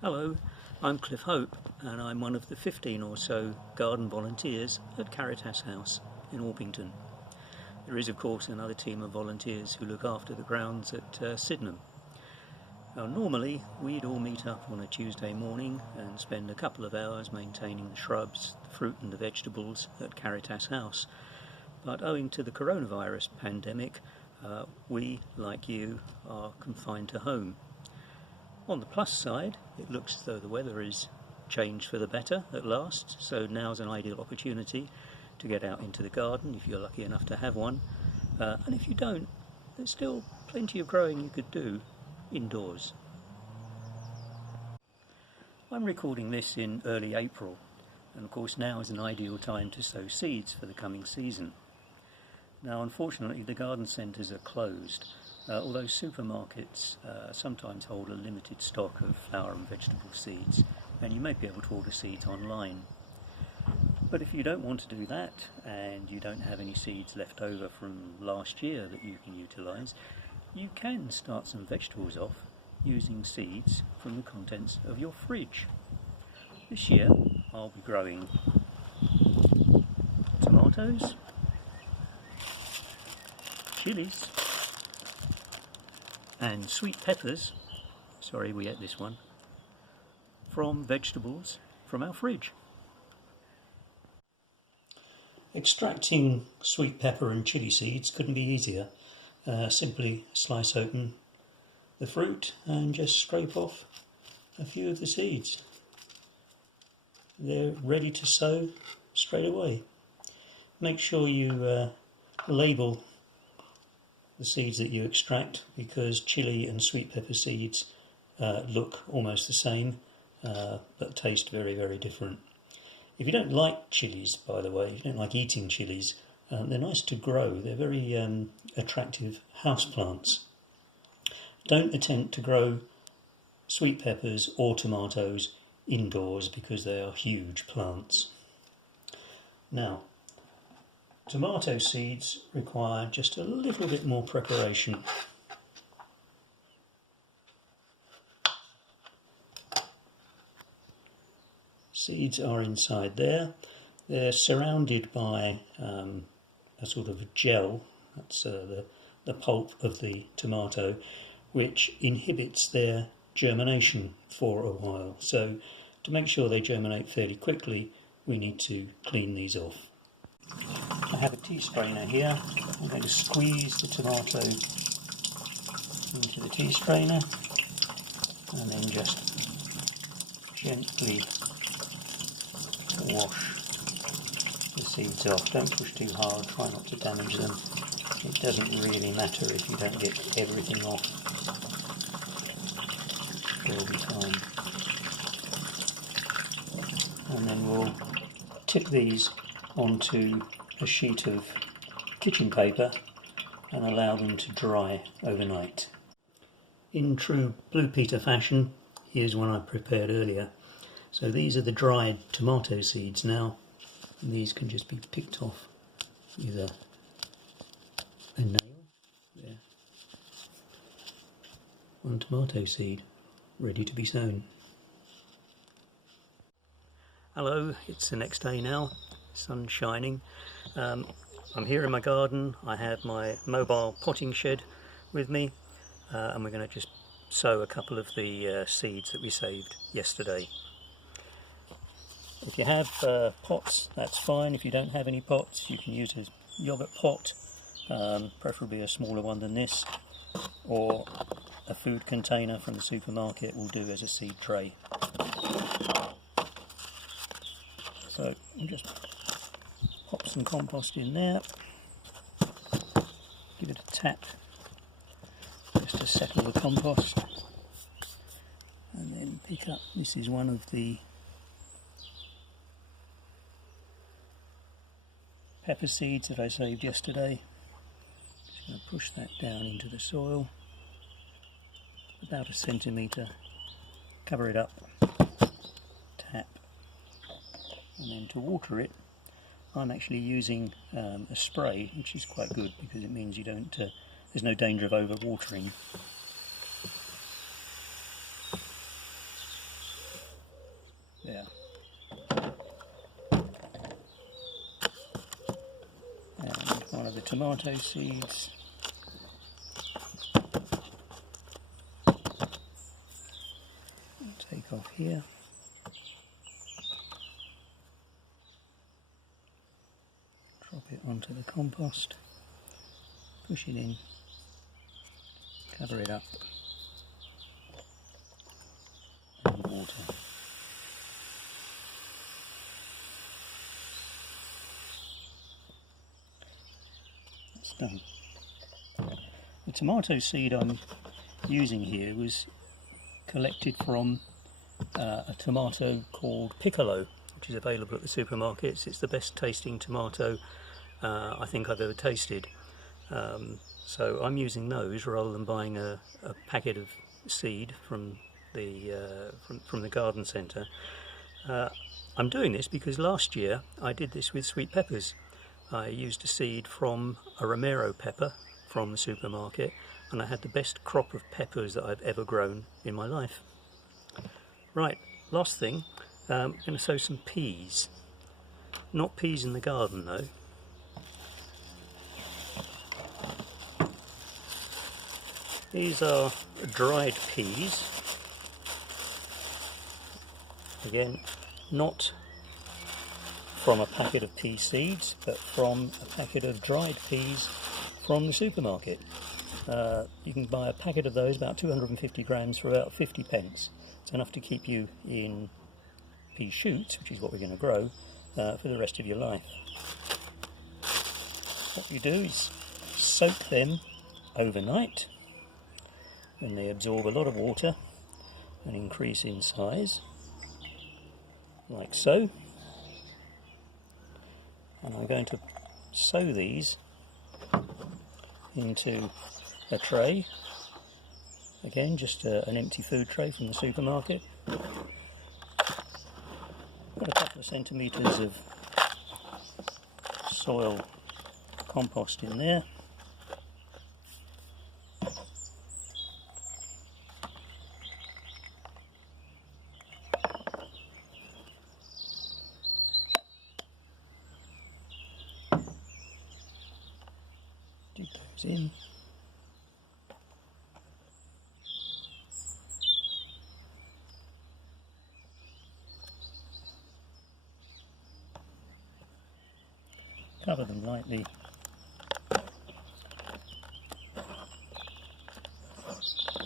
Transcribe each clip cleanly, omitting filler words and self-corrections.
Hello, I'm Cliff Hope and I'm one of the 15 or so garden volunteers at Caritas House in Orpington. There is of course another team of volunteers who look after the grounds at Sydenham. Now normally we'd all meet up on a Tuesday morning and spend a couple of hours maintaining the shrubs, the fruit and the vegetables at Caritas House, but owing to the coronavirus pandemic we, like you, are confined to home. On the plus side, it looks as though the weather is changed for the better at last, so now's an ideal opportunity to get out into the garden if you're lucky enough to have one, and if you don't, there's still plenty of growing you could do indoors. I'm recording this in early April, and of course now is an ideal time to sow seeds for the coming season. Now unfortunately the garden centres are closed, although supermarkets sometimes hold a limited stock of flower and vegetable seeds, and you may be able to order seeds online. But if you don't want to do that, and you don't have any seeds left over from last year that you can utilise, you can start some vegetables off using seeds from the contents of your fridge. This year I'll be growing tomatoes, chilies and sweet peppers, sorry we ate this one, from vegetables from our fridge. Extracting sweet pepper and chili seeds couldn't be easier. Simply slice open the fruit and just scrape off a few of the seeds. They're ready to sow straight away. Make sure you label the seeds that you extract, because chili and sweet pepper seeds look almost the same but taste very, very different. If you don't like chilies, by the way, if you don't like eating chilies, they're nice to grow. They're very attractive houseplants. Don't attempt to grow sweet peppers or tomatoes indoors because they are huge plants. Now, tomato seeds require just a little bit more preparation. Seeds are inside there. They're surrounded by a sort of gel, that's the pulp of the tomato, which inhibits their germination for a while. So to make sure they germinate fairly quickly, we need to clean these off. I have a tea strainer here. I'm going to squeeze the tomato into the tea strainer and then just gently wash the seeds off. Don't push too hard, try not to damage them. It doesn't really matter if you don't get everything off. There'll be time. And then we'll tip these onto a sheet of kitchen paper and allow them to dry overnight. In true Blue Peter fashion, here's one I prepared earlier. So these are the dried tomato seeds now, and these can just be picked off with a nail. There. One tomato seed ready to be sown. Hello, it's the next day now, sun's shining. I'm here in my garden. I have my mobile potting shed with me, and we're going to just sow a couple of the seeds that we saved yesterday. If you have pots, that's fine. If you don't have any pots, you can use a yoghurt pot, preferably a smaller one than this, or a food container from the supermarket will do as a seed tray. So I'll just pop some compost in there, give it a tap just to settle the compost, and then pick up, this is one of the pepper seeds that I saved yesterday. Just going to push that down into the soil, about 1 centimetre, cover it up, tap, and then to water it I'm actually using a spray, which is quite good because it means you don't there's no danger of overwatering. the tomato seeds. Take off here. Drop it onto the compost. Push it in. Cover it up. And water. That's done. The tomato seed I'm using here was collected from a tomato called Piccolo, which is available at the supermarkets. It's the best tasting tomato I think I've ever tasted. So I'm using those rather than buying a packet of seed from the garden centre. I'm doing this because last year I did this with sweet peppers. I used a seed from a Romero pepper from the supermarket, and I had the best crop of peppers that I've ever grown in my life. Right, last thing, I'm going to sow some peas. Not peas in the garden though. These are dried peas. Again, not from a packet of pea seeds, but from a packet of dried peas from the supermarket. You can buy a packet of those, about 250 grams, for about 50 pence. It's enough to keep you in pea shoots, which is what we're going to grow, for the rest of your life. What you do is soak them overnight, and they absorb a lot of water and increase in size, like so. And I'm going to sow these into a tray. Again, just an empty food tray from the supermarket. Put a couple of centimetres of soil compost in there. Dig those in. Cover them lightly.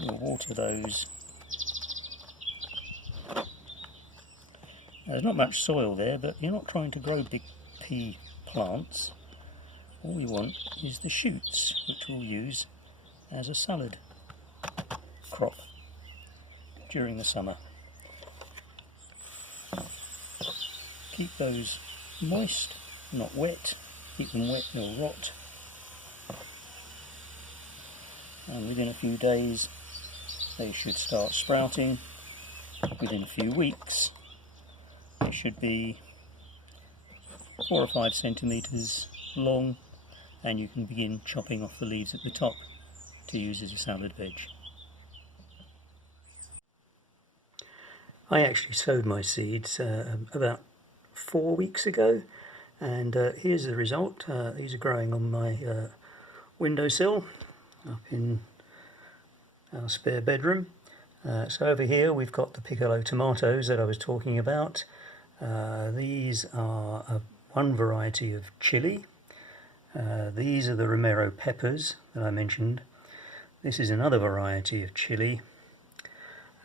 We'll water those. Now, there's not much soil there, but you're not trying to grow big pea plants. All we want is the shoots, which we'll use as a salad crop during the summer. Keep those moist, not wet. Keep them wet, they'll rot. And within a few days they should start sprouting. Within a few weeks they should be 4 or 5 centimetres long, and you can begin chopping off the leaves at the top to use as a salad veg. I actually sowed my seeds about 4 weeks ago, and here's the result. These are growing on my windowsill up in our spare bedroom. So over here we've got the Piccolo Tomatoes that I was talking about. These are one variety of chilli. These are the Romero peppers that I mentioned. This is another variety of chilli.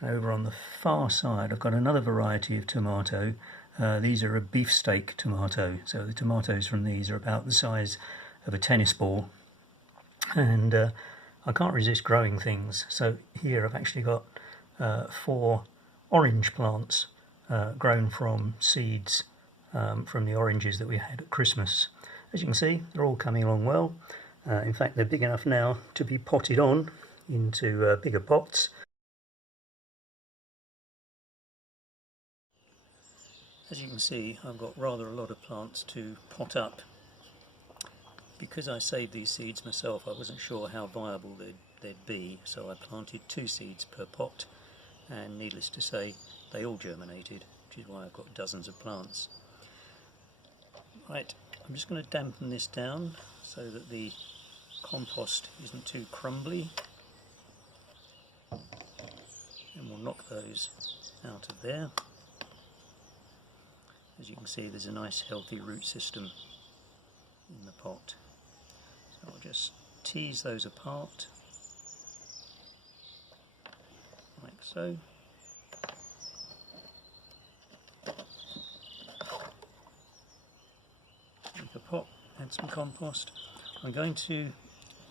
Over on the far side I've got another variety of tomato. These are a beefsteak tomato, so the tomatoes from these are about the size of a tennis ball. And I can't resist growing things, so here I've actually got 4 orange plants grown from seeds from the oranges that we had at Christmas. As you can see, they're all coming along well. In fact, they're big enough now to be potted on into bigger pots. As you can see, I've got rather a lot of plants to pot up. Because I saved these seeds myself, I wasn't sure how viable they'd be, so I planted 2 seeds per pot, and needless to say, they all germinated, which is why I've got dozens of plants. Right, I'm just going to dampen this down so that the compost isn't too crumbly, and we'll knock those out of there. As you can see, there's a nice healthy root system in the pot. So I'll just tease those apart, like so. Make a pot, add some compost. I'm going to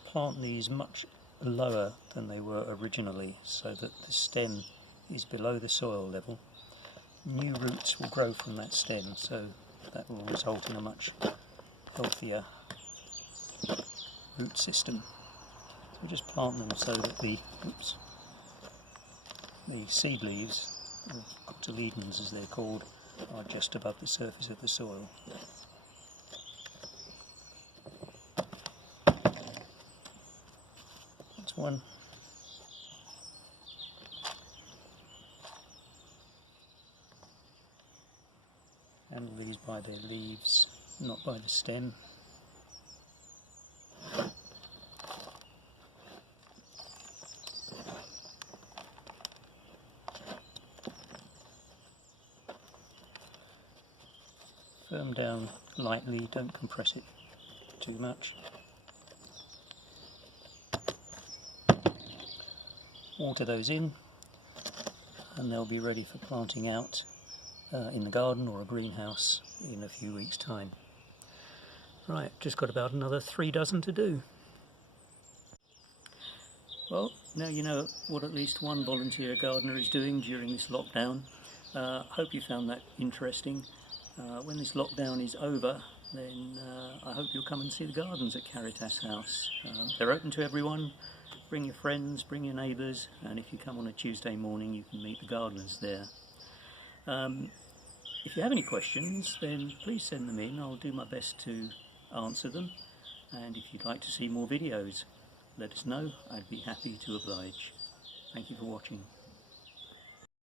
plant these much lower than they were originally, so that the stem is below the soil level. New roots will grow from that stem, so that will result in a much healthier root system. So we just plant them so that the seed leaves, or cotyledons as they're called, are just above the surface of the soil. That's one. Handle these by their leaves, not by the stem. Firm down lightly, don't compress it too much. Water those in and they'll be ready for planting out in the garden or a greenhouse in a few weeks' time. Right, just got about another 3 dozen to do. Well, now you know what at least one volunteer gardener is doing during this lockdown. Hope you found that interesting. When this lockdown is over, then I hope you'll come and see the gardens at Caritas House. They're open to everyone. Bring your friends, bring your neighbours, and if you come on a Tuesday morning you can meet the gardeners there. If you have any questions, then please send them in. I'll do my best to answer them, and if you'd like to see more videos, let us know. I'd be happy to oblige. Thank you for watching.